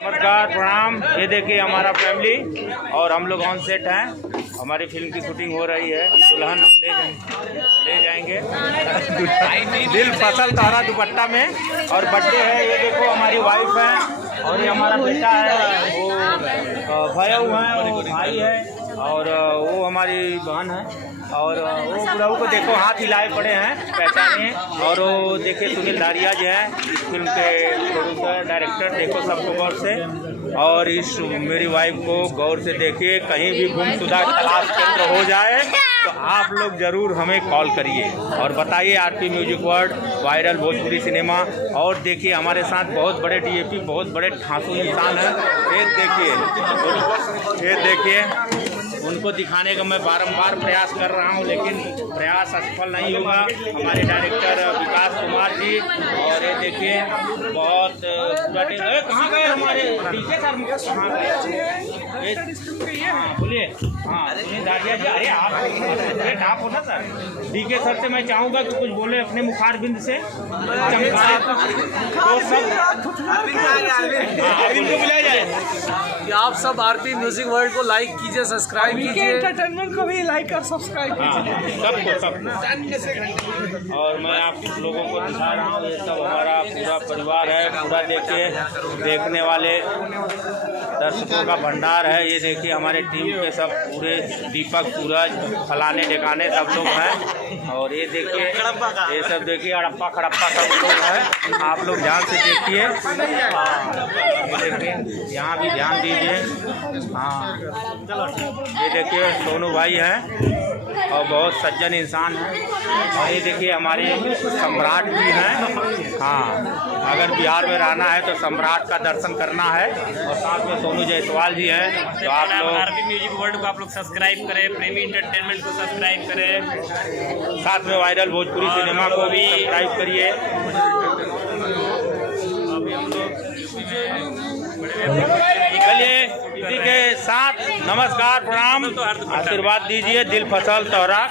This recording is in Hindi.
नमस्कार, प्रणाम। ये देखिए हमारा फैमिली और हम लोग ऑन सेट हैं। हमारी फिल्म की शूटिंग हो रही है। दुल्हन ले जाएंगे दिल फसल तोहरा दुपट्टा में। और बर्थडे है, ये देखो हमारी वाइफ है और ये हमारा बेटा है, वो भयऊ है और भाई है और वो हमारी बहन है। और वो बुढ़ऊ को देखो हाथ हिलाए पड़े हैं, पहचाने। और वो देखिए सुनील धारिया जो है इस फिल्म के प्रोड्यूसर डायरेक्टर, देखो सबको गौर से। और इस मेरी वाइफ को गौर से देखिए, कहीं भी गुमशुदा तलाश केंद्र हो जाए तो आप लोग ज़रूर हमें कॉल करिए और बताइए। RP music world viral Bhojpuri cinema. और देखिए हमारे साथ बहुत बड़े डीएपी, बहुत बड़े ठासू इंसान हैं। ये देखिए उनको दिखाने का मैं बारंबार प्रयास कर रहा हूं, लेकिन प्रयास असफल नहीं होगा। हमारे डायरेक्टर विकास कुमार जी। और ये देखिए बहुत कहाँ गए हमारे डीके सर, कहाँ गए? बोलिए। हाँ सुनील धारिया जी, अरे आप हो ना सर। डीके सर से मैं चाहूँगा कि कुछ बोले अपने मुखारबिंद से। अरविंद को बुलाया जाए। आप सब आरपी म्यूजिक वर्ल्ड को लाइक कीजिए, सब्सक्राइब कीजिए। एंटरटेनमेंट को भी लाइक और सब्सक्राइब कीजिए। सबको। और मैं आप लोगों को दिखा रहा हूँ, ये सब हमारा पूरा परिवार है। पूरा देखिए, देखने वाले दर्शकों का भंडार है। ये देखिए हमारे टीम के सब पूरे दीपक, सूरज, फलाने ढिकाने सब लोग हैं। और ये देखिए, ये सब देखिए अड़प्पा खड़प्पा सब लोग हैं। आप लोग ध्यान से देखिए। ये देखिए, यहाँ भी ध्यान दीजिए। हाँ ये देखिए सोनू भाई हैं और बहुत सज्जन इंसान हैं। और ये देखिए हमारे सम्राट भी हैं। हाँ, अगर बिहार में रहना है तो सम्राट का दर्शन करना है। और साथ में सोनू जायसवाल जी हैं। तो आप लोग आरपी म्यूजिक वर्ल्ड को आप लोग सब्सक्राइब करें, प्रेमी एंटरटेनमेंट को सब्सक्राइब करें, साथ में वायरल भोजपुरी सिनेमा को भी सब्सक्राइब करिए। चलिए इसी के साथ नमस्कार, प्रणाम, आशीर्वाद दीजिए। दिल फसल तोहरा